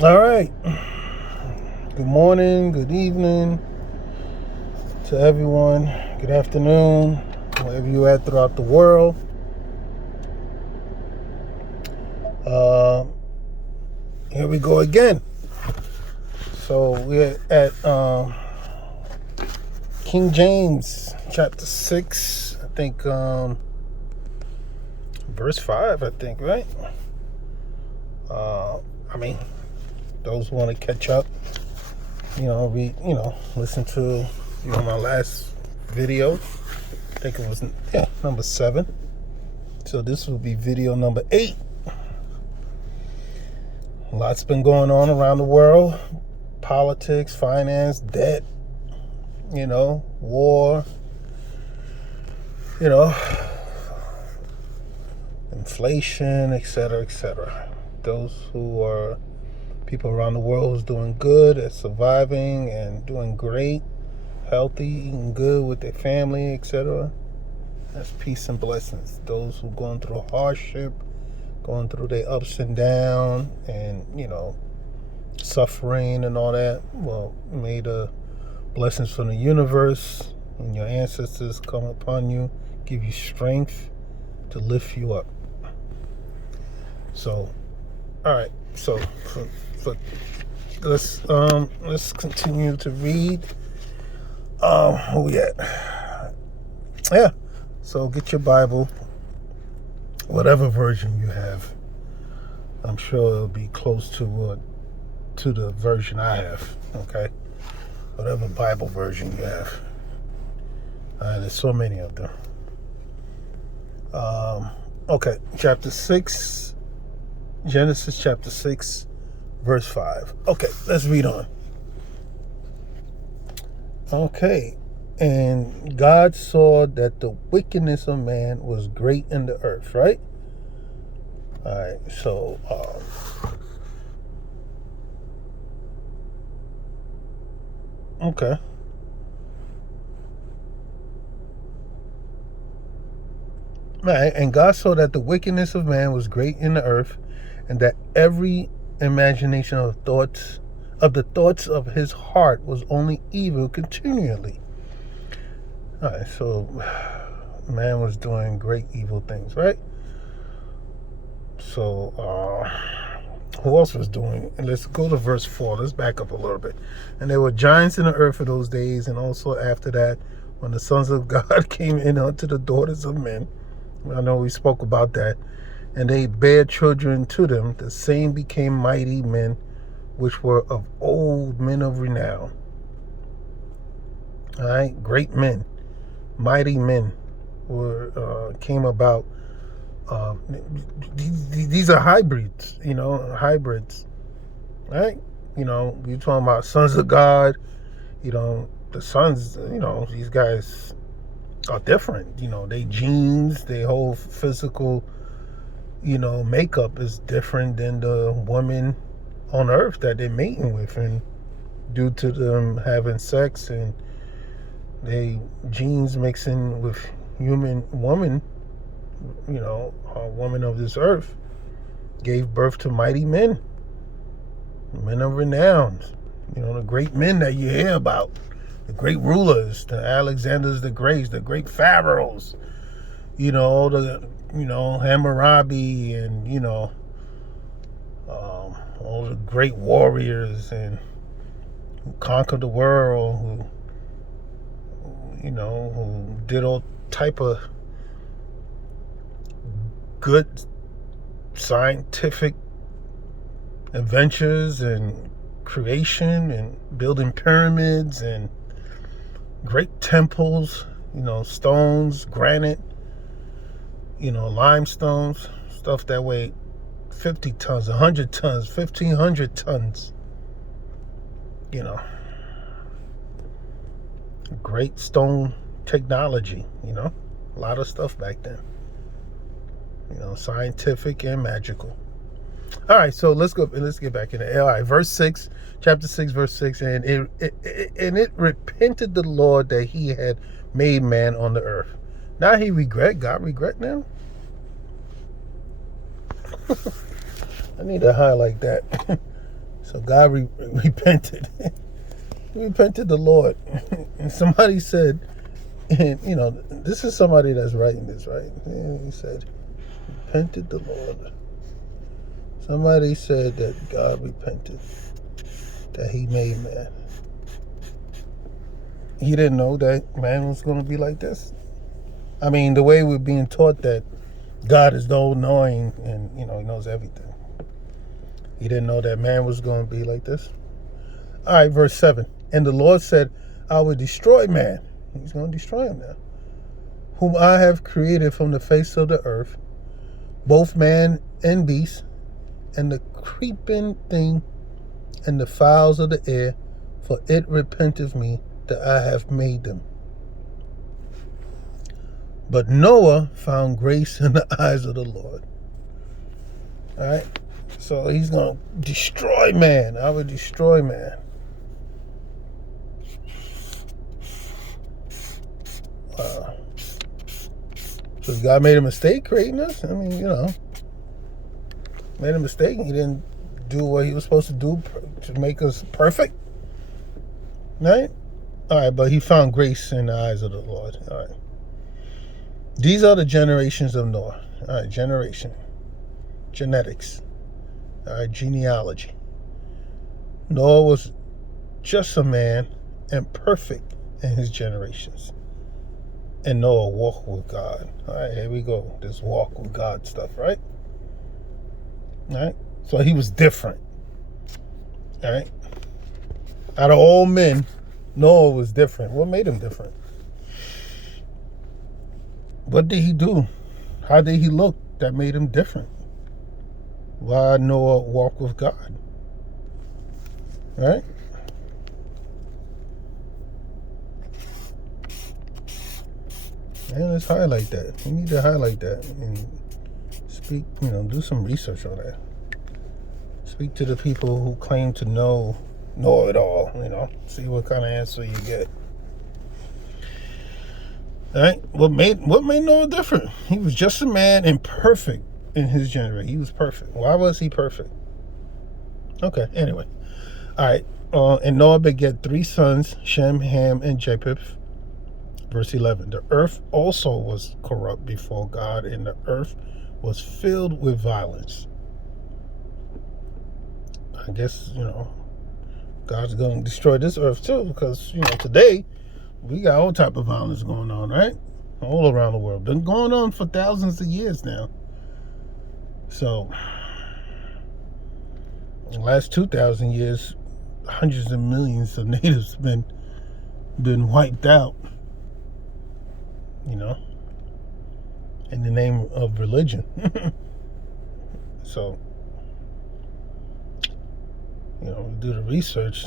All right. Good morning, good evening to everyone. Good afternoon, wherever you're at throughout the world. Uh, Here we go again. So we're at King James chapter 6, I think, verse 5, I think, right? I mean, those who want to catch up, listen to, my last video. I think it was, number 7. So this will be video number 8. Lots been going on around the world. Politics, finance, debt, war, inflation, etc., etc. Those who are people around the world who's doing good at surviving and doing great, healthy, eating good with their family, etc. That's peace and blessings. Those who are going through hardship, going through their ups and downs, and suffering and all that. Well, may the blessings from the universe and your ancestors come upon you, give you strength to lift you up. So, all right. So let's continue to read. Where we at? Yeah. So get your Bible, whatever version you have. I'm sure it'll be close to the version I have. Okay. Whatever Bible version you have. There's so many of them. Okay, chapter 6, Genesis chapter 6, verse 5. Okay, let's read on. Okay, and God saw that the wickedness of man was great in the earth, right? All right, so okay. Right, and God saw that the wickedness of man was great in the earth, and that every imagination of the thoughts of his heart was only evil continually. All right, so man was doing great evil things, right? So who else was doing? And let's go to verse 4. Let's back up a little bit. And there were giants in the earth in those days, and also after that, when the sons of God came in unto the daughters of men. I know we spoke about that. And they bare children to them. The same became mighty men, which were of old, men of renown. All right, great men, mighty men came about. These are hybrids, right? You're talking about sons of God. The sons, these guys are different. They genes, their whole physical, makeup is different than the woman on earth that they're mating with, and due to them having sex and they genes mixing with human woman, a woman of this earth, gave birth to mighty men of renown. The great men that you hear about, the great rulers, the Alexanders the Great, the great pharaohs, all the, Hammurabi, and, all the great warriors and who conquered the world, who did all type of good scientific adventures and creation and building pyramids and great temples, stones, granite, limestones, stuff that weighed 50 tons, 100 tons, 1,500 tons. Great stone technology, a lot of stuff back then. Scientific and magical. All right, so let's get back in there. All right, verse 6, chapter 6, verse 6, and it repented the Lord that he had made man on the earth. Now God regret now? I need to highlight that. So God repented. He repented the Lord. And somebody said, and this is somebody that's writing this, right? And he said, repented the Lord. Somebody said that God repented, that he made man. He didn't know that man was going to be like this. I mean, the way we're being taught that God is all-knowing and, he knows everything. He didn't know that man was going to be like this. All right, verse 7. And the Lord said, I will destroy man. He's going to destroy him now. Whom I have created from the face of the earth, both man and beast, and the creeping thing, and the fowls of the air, for it repenteth me that I have made them. But Noah found grace in the eyes of the Lord. All right? So he's going to destroy man. I will destroy man. Wow. So God made a mistake creating us? I mean, made a mistake. He didn't do what he was supposed to do to make us perfect. Right? All right, but he found grace in the eyes of the Lord. All right. These are the generations of Noah. All right, generation. Genetics. All right, genealogy. Noah was just a man and perfect in his generations. And Noah walked with God. All right, here we go. This walk with God stuff, right? All right. So he was different. All right. Out of all men, Noah was different. What made him different? What did he do? How did he look that made him different? Why Noah walked with God? All right. Man, let's highlight that. We need to highlight that and speak, do some research on that. Speak to the people who claim to know it all, see what kind of answer you get. All right, what made Noah different? He was just a man and perfect in his generation. He was perfect. Why was he perfect? Okay, anyway. All right, and Noah begat 3 sons, Shem, Ham, and Japheth. Verse 11, the earth also was corrupt before God, and the earth was filled with violence. I guess, God's going to destroy this earth too, because, today we got all type of violence going on, right? All around the world. Been going on for thousands of years now. So, in the last 2,000 years, hundreds of millions of natives been wiped out. In the name of religion. So, we do the research,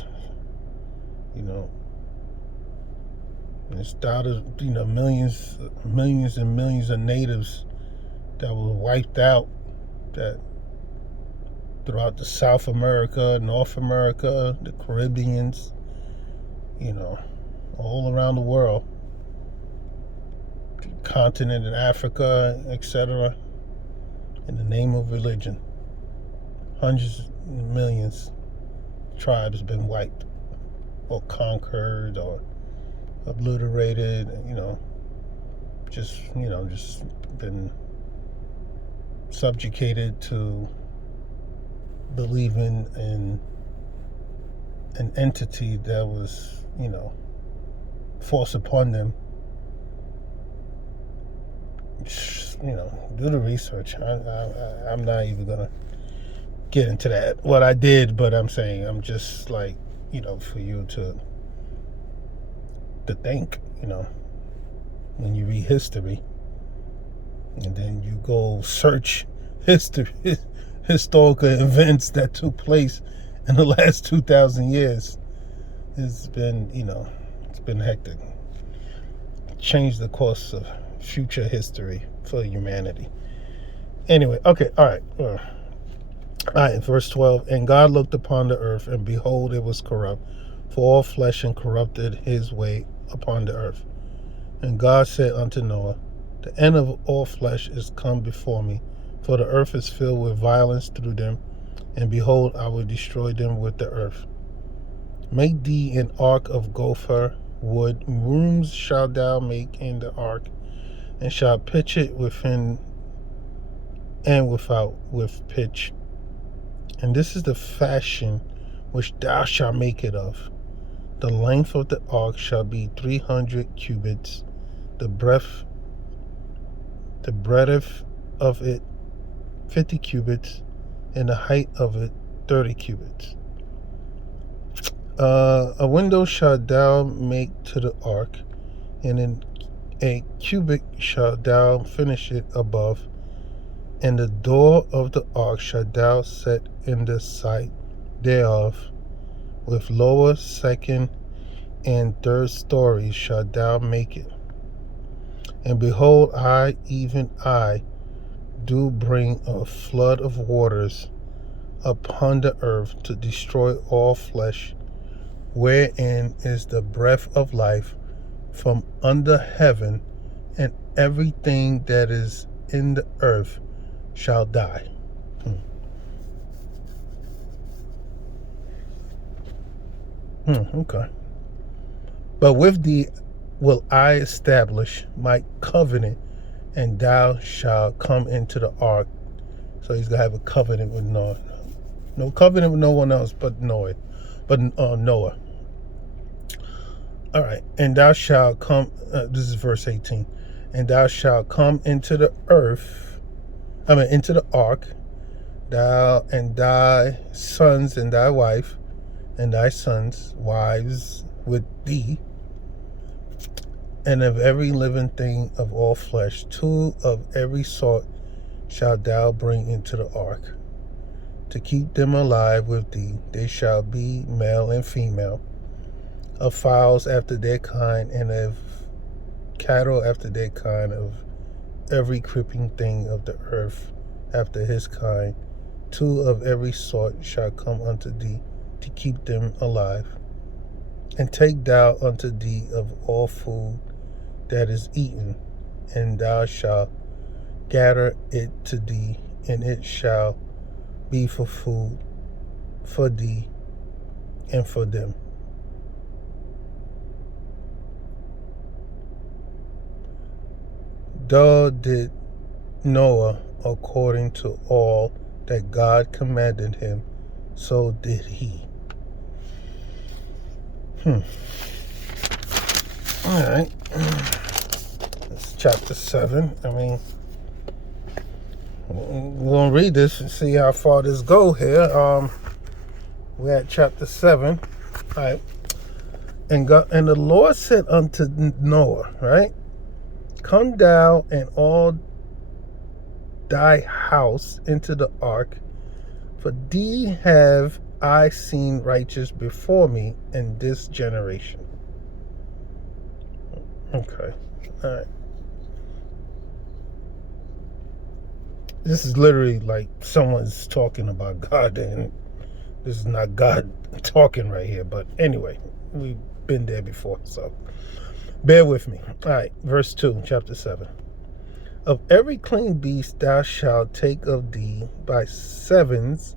it started, millions and millions of natives that were wiped out, that throughout the South America, North America, the Caribbeans, all around the world. Continent in Africa, etc., in the name of religion. Hundreds of millions of tribes been wiped or conquered or obliterated, just been subjugated to believing in an entity that was, forced upon them. Do the research. I'm not even gonna get into that. What I did, but I'm saying, I'm just like, for you to think, when you read history, and then you go search historical events that took place in the last 2,000 years. It's been, it's been hectic. Changed the course of future history for humanity. Anyway, okay, all right, verse 12, and God looked upon the earth, and behold, it was corrupt, for all flesh and corrupted his way upon the earth. And God said unto Noah, the end of all flesh is come before me, for the earth is filled with violence through them. and behold, I will destroy them with the earth. Make thee an ark of gopher wood. Rooms shalt thou make in the ark, and shalt pitch it within and without with pitch. And this is the fashion which thou shalt make it of. The length of the ark shall be 300 cubits, the breadth of it 50 cubits, and the height of it 30 cubits. A window shalt thou make to the ark, and in a cubit shalt thou finish it above. And the door of the ark shalt thou set in the side thereof. With lower, second, and third stories shalt thou make it. And behold, I, even I, do bring a flood of waters upon the earth to destroy all flesh, wherein is the breath of life from under heaven, and everything that is in the earth shall die. Okay. But with thee will I establish my covenant, and thou shalt come into the ark. So he's gonna have a covenant with Noah. No covenant with no one else but Noah. Noah. All right. And thou shalt come. This is verse 18. And thou shalt come into the into the ark, thou and thy sons and thy wife, and thy sons' wives with thee, and of every living thing of all flesh, 2 of every sort shalt thou bring into the ark, to keep them alive with thee. They shall be male and female, of fowls after their kind, and of cattle after their kind, of every creeping thing of the earth after his kind. 2 of every sort shall come unto thee, to keep them alive. And take thou unto thee of all food that is eaten, and thou shalt gather it to thee, and it shall be for food for thee and for them. Thus did Noah according to all that God commanded him, so did he. All right. That's chapter 7. I mean, we're going to read this and see how far this go here. We're at chapter 7. All right. And the Lord said unto Noah, right? Come down and all thy house into the ark, for thee have I seen righteous before me in this generation. Okay. All right. This is literally like someone's talking about God, and this is not God talking right here. But anyway, we've been there before, so bear with me. All right, verse 2, chapter 7. Of every clean beast thou shalt take of thee by sevens,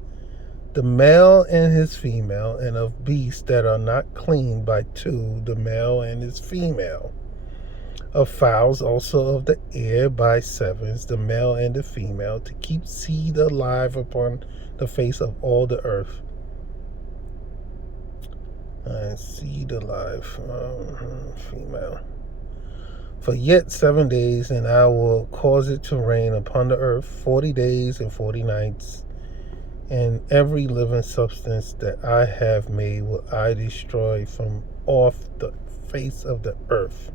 the male and his female, and of beasts that are not clean by 2, the male and his female. Of fowls also of the air by sevens, the male and the female, to keep seed alive upon the face of all the earth. Seed alive, female. For yet 7 days, and I will cause it to rain upon the earth 40 days and 40 nights. And every living substance that I have made will I destroy from off the face of the earth.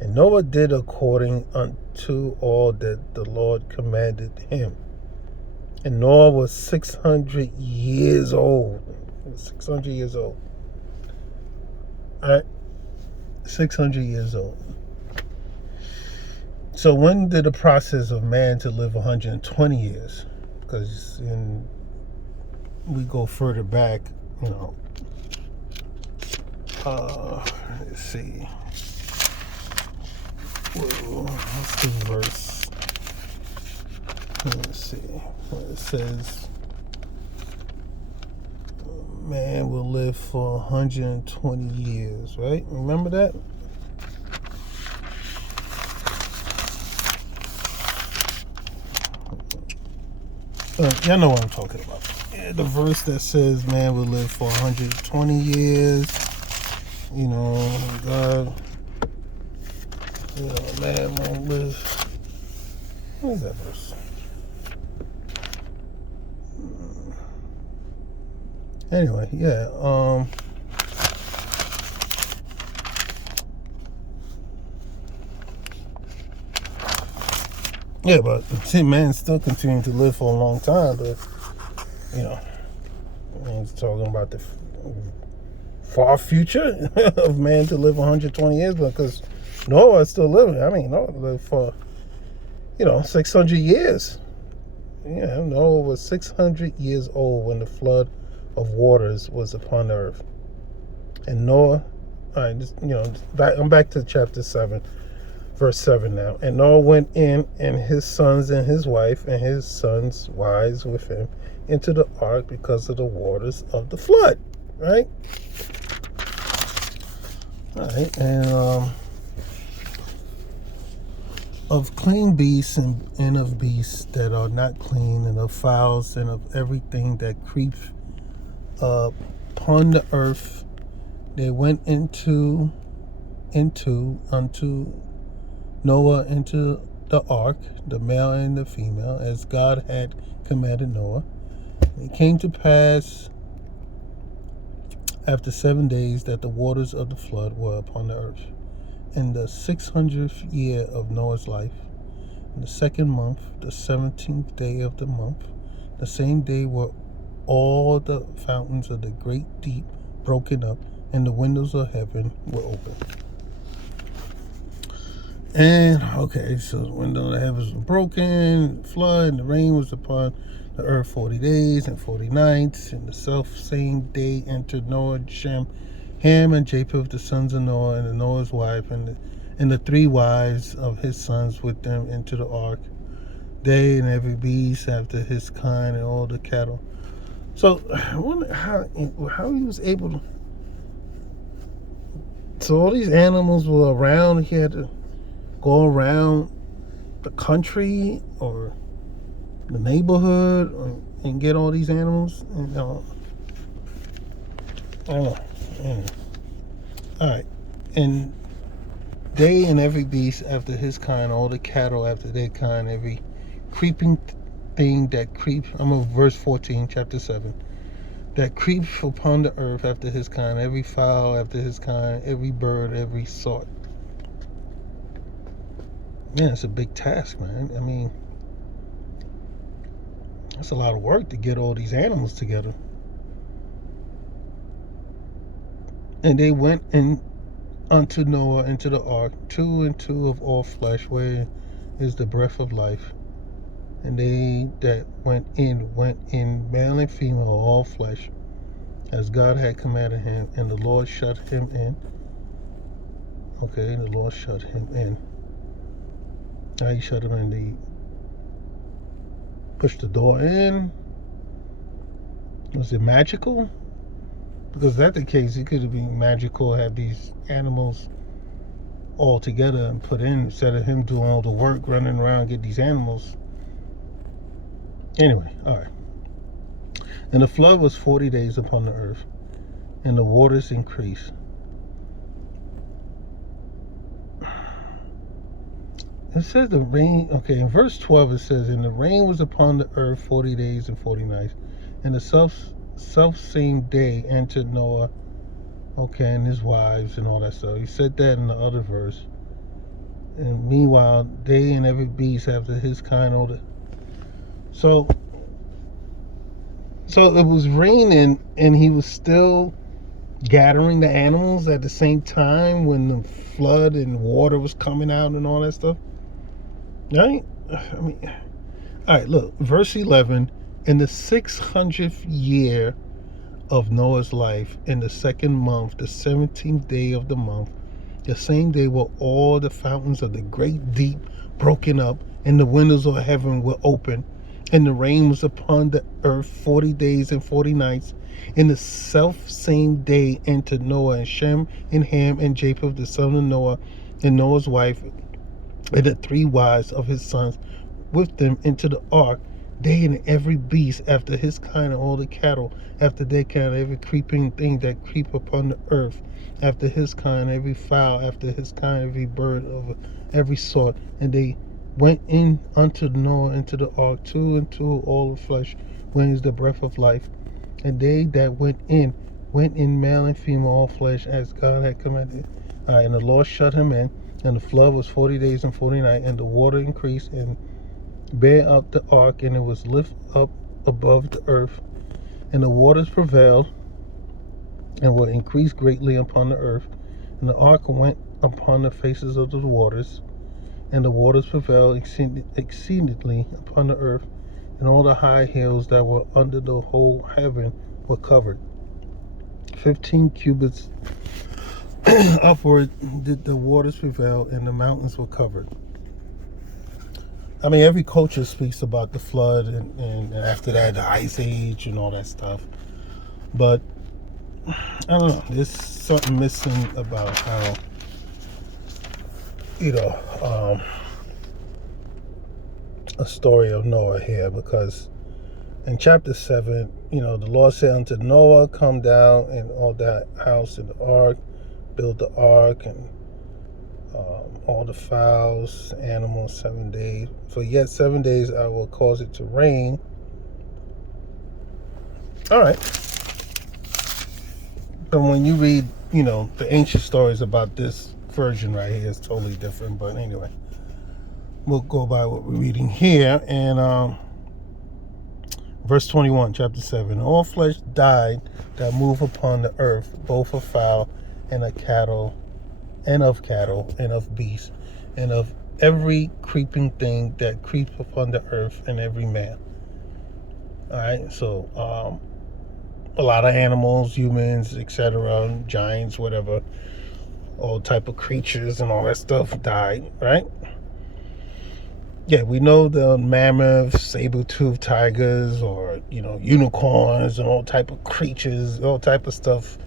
And Noah did according unto all that the Lord commanded him. And Noah was 600 years old. 600 years old. All right. 600 years old. So when did the process of man to live 120 years? Because we go further back, let's see. What's the verse? Let's see what it says. man will live for 120 years, right? Remember that? Y'all know what I'm talking about. Yeah, the verse that says man will live for 120 years. You know, God, man won't live. What is that verse? Anyway, yeah. Yeah, but see, man's still continuing to live for a long time, but man's talking about the far future of man to live 120 years, because Noah is still living. I mean, Noah lived for 600 years. Yeah, Noah was 600 years old when the flood of waters was upon the earth. And Noah, all right, I'm back to chapter 7, verse 7 now. And Noah went in, and his sons and his wife and his sons' wives with him, into the ark because of the waters of the flood. Right? All right, and of clean beasts and of beasts that are not clean, and of fowls and of everything that creeps upon the earth, they went unto Noah into the ark, the male and the female, as God had commanded Noah. It came to pass after 7 days that the waters of the flood were upon the earth. In the 600th year of Noah's life, in the second month, the 17th day of the month, the same day were all the fountains of the great deep broken up, and the windows of heaven were open. And okay, so the window of the heavens were broken, flood, and the rain was upon the earth 40 days and 40 nights. And the self same day entered Noah, Shem, Ham, and Japheth, the sons of Noah, and Noah's wife, and the 3 wives of his sons with them into the ark, they and every beast after his kind, and all the cattle. So I wonder how he was able to. So all these animals were around. He had to go around the country or the neighborhood and get all these animals. And, I don't know. Anyway. All right. And they and every beast after his kind, all the cattle after their kind, every creeping thing that creeps. I'm on verse 14, chapter 7. That creeps upon the earth after his kind, every fowl after his kind, every bird, every sort. Man, it's a big task, man. I mean, that's a lot of work to get all these animals together. And they went in unto Noah into the ark, 2 and 2 of all flesh, where is the breath of life. And they that went in, male and female, all flesh, as God had commanded him. And the Lord shut him in. Okay, the Lord shut him in. Now he shut him in. He pushed the door in. Was it magical? Because if that's the case, it could have been magical, have these animals all together and put in, instead of him doing all the work, running around, get these animals. Anyway, all right. And the flood was 40 days upon the earth, and the waters increased. It says the rain, okay, in verse 12 it says, and the rain was upon the earth 40 days and 40 nights, and the self same day entered Noah, okay, and his wives and all that stuff. He said that in the other verse. And meanwhile, they and every beast after his kind order. So it was raining, and he was still gathering the animals at the same time when the flood and water was coming out and all that stuff. Right? I mean, all right, look, verse 11. In the 600th year of Noah's life, in the second month, the 17th day of the month, the same day were all the fountains of the great deep broken up, and the windows of heaven were open, And the rain was upon the earth 40 days and 40 nights. In the self same day entered Noah and Shem and Ham and Japheth the son of Noah and Noah's wife and the three wives of his sons with them into the ark, they and every beast after his kind, and all the cattle after their kind, every creeping thing that creep upon the earth after his kind, every fowl after his kind, every bird of every sort. And they went in unto Noah into the ark, two and two, all the flesh, when is the breath of life. And they that went in male and female, all flesh, as God had commanded. And the Lord shut him in, and the flood was 40 days and 40 nights, and the water increased and bare up the ark, and it was lifted up above the earth, and the waters prevailed and were increased greatly upon the earth. And the ark went upon the faces of the waters, and the waters prevailed exceedingly upon the earth, and all the high hills that were under the whole heaven were covered. 15 cubits upward did the waters prevail, and the mountains were covered. I mean, every culture speaks about the flood, and after that, the ice age and all that stuff. But I don't know. There's something missing about how, a story of Noah here, because in chapter 7, the Lord said unto Noah, come down and all that house in the ark, build the ark, and all the fowls, animals, 7 days. For yet 7 days I will cause it to rain. All right. But when you read, the ancient stories about this version right here, is totally different. But anyway, we'll go by what we're reading here. And verse 21, chapter 7. All flesh died that move upon the earth, both of fowl and of cattle, and of beasts, and of every creeping thing that creeps upon the earth, and every man. All right, so a lot of animals, humans, etc., giants, whatever, all type of creatures and all that stuff died, right? Yeah, we know the mammoths, saber-toothed tigers, or unicorns, and all type of creatures, all type of stuff,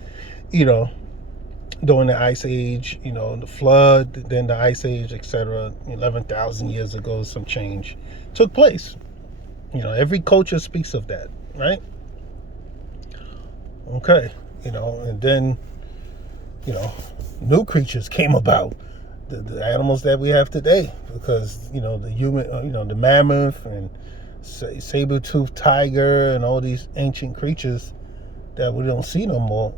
during the ice age, the flood, then the ice age, etc. 11,000 years ago, some change took place. Every culture speaks of that, right? Okay, and then new creatures came about, the animals that we have today, because the human, the mammoth and saber-toothed tiger and all these ancient creatures that we don't see no more.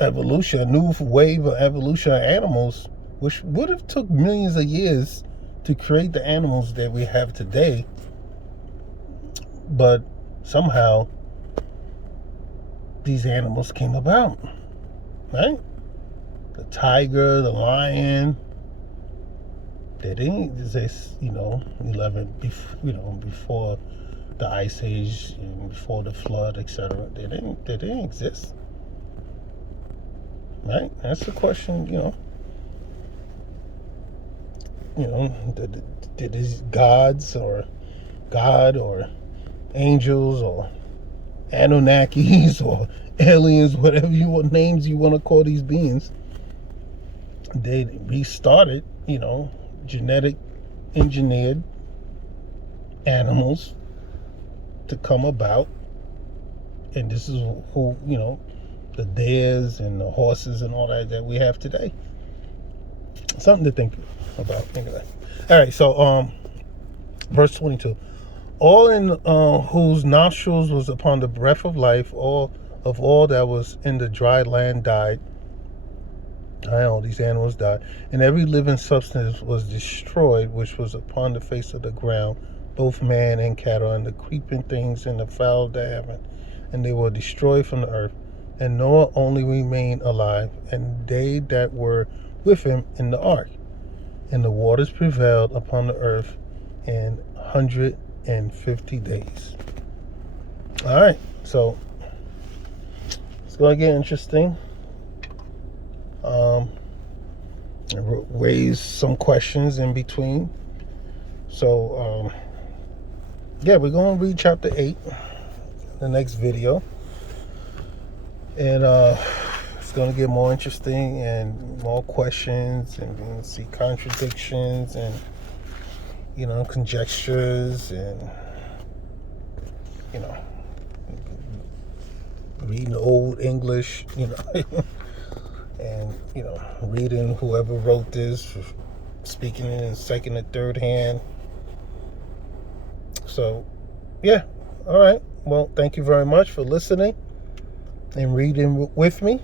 Evolution, a new wave of evolution of animals, which would have took millions of years to create the animals that we have today, but somehow these animals came about, right? The tiger, the lion, they didn't exist, 11 before the ice age, before the flood, etc. They didn't exist, right? That's the question. Did these gods, or God, or angels, or Anunnakis, or aliens, whatever names you want to call these beings, they restarted, genetic engineered animals to come about, and this is who, the deers and the horses and all that we have today. Something to think about. Anyway, all right. So, verse 22. All in whose nostrils was upon the breath of life, all that was in the dry land died. All these animals died, and every living substance was destroyed, which was upon the face of the ground, both man and cattle, and the creeping things and the fowl of the heaven, and they were destroyed from the earth. And Noah only remained alive, and they that were with him in the ark. And the waters prevailed upon the earth in 150 days. All right, so it's going to get interesting. and raise some questions in between. So, yeah, we're going to read chapter 8 the next video. And it's going to get more interesting and more questions, and we're going to see contradictions and, conjectures, and, reading old English, and, reading whoever wrote this, speaking in second and third hand. So, yeah. All right. Well, thank you very much for listening and reading with me.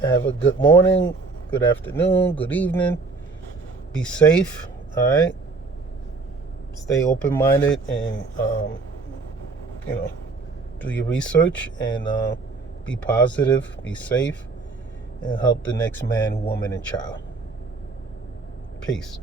Have a good morning, good afternoon, good evening. Be safe. All right. Stay open-minded, and, do your research, and be positive, be safe, and help the next man, woman, and child. Peace.